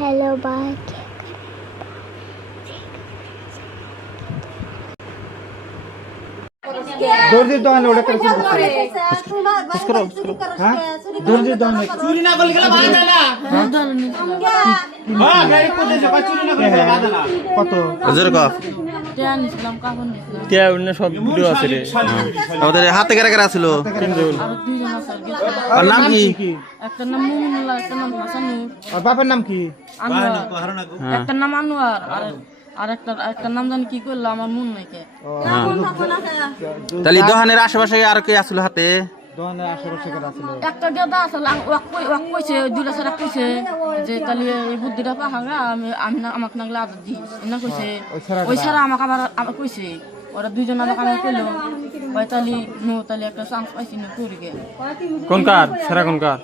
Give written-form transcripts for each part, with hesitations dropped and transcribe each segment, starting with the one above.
Hello bye দর্জির দোকানে ওটা করে চুরি হ্যাঁ দর্জির দোকানে চুরি না করলে গেলে বাধা না হ্যাঁ গাড়ি কোথায় যাবে চুরি না করলে বাধা না কত হাজার কা টিয়া অন্য সব ভিডিও আছে রে আমাদের হাতে কারা কারা ছিল তিনজন আর নাম কি একটা নাম মুমিনুল্লাহ, একটা নাম হাসানুর, আর বাপের নাম কি আনোয়ার, একটা নাম আনোয়ার, আর একটা নাম জানি কি করলো আমার মন নাই কে। তাহলে দোকানের আশেপাশে আর কে আসলো হাতে দোকানের আশেপাশে কারা ছিল একটা গেদা আসলে ওয়াক কইছে দুইটা সারা কইছে যে তাহলে এই বুদ্ধিটা পাহাঙ্গা আমি না আমাকে নাগলে আদর দিই না কইছে ওই সারা আমাকে আবার কইছে ওরা দুইজন আমাকে আমি কইলো ভাই তাহলে নো তাহলে একটা চান্স পাইছি না করি গে কোন কার সেরা কোন কার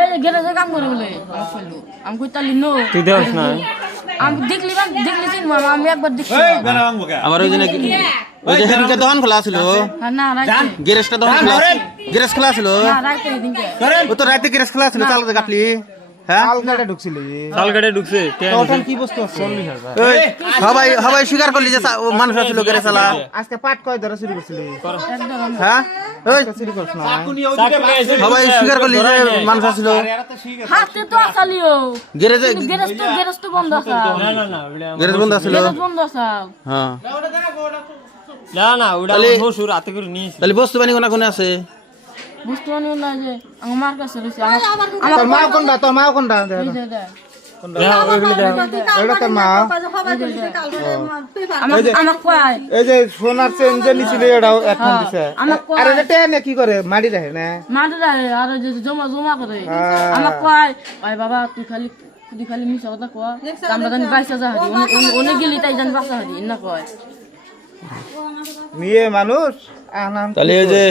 এই গ্যারেজে কাম করে বলে আমি কইলো আমি কই তাহলে নো তুই দেওস না আমি দেখলি চিনবো আমি একবার দেখছি আমার ওই জন্য ওই যে হেদিনকে দোকান খোলা ছিল হ্যাঁ না রাইতে গ্যারেজটা দোকান খোলা গ্যারেজ খোলা ছিল না রাইতে দিনকে ও তো রাতে গ্যারেজ খোলা ছিল চালাতে কাটলি হ্যাঁ আলগাড়ে ঢুকছিল তালগাড়ে ঢুকছে টোটাল কি বস্তু আছে ওই সবাই স্বীকার করলি যে মানুষ ছিল গ্যারেজ চালা আজকে পাট কয় ধরে চুরি করছিলি হ্যাঁ ওই চুরি করছ না সবাই স্বীকার করলি যে মানুষ ছিল হাতে তো আসালিও গ্যারেজে গ্যারেজ তো বন্ধ আছে গ্যারেজ বন্ধ ছিল গ্যারেজ বন্ধ আছে হ্যাঁ না ওটা বসু রাতে করে নিয়েছি তাহলে বস্তু বানি কোনে আছে বুঝতে পারি না যে আমার কাছে রয়েছে তোর মা কোনটা এটা তোর মা আমার কয় এই যে সোনার চেন যে নিছিল এটাও এখন দিছে আর এটা টেনে কি করে মাটি রাখে না মাঠে আর যে জমা করে আমার কয় ভাই বাবা তুই খালি মিশা কথা কয় আমরা জানি 22,000 হারি অনেক গেলি তাই জানি 5,000 হারি না কয় নিয়ে মানুষ তাহলে ওই যে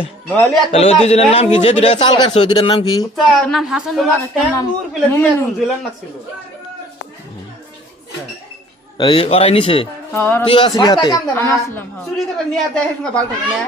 তাহলে ওই দুজনের নাম কি যে দুটা চাল কাটছে ওই দুটার নাম কি একটা নাম হাসান আর একটা নাম ওরাই নিছে তুই আসলি হাতে আমি আসলাম চুরি করে নিয়ে আতে হেসমা ভালো থাকে না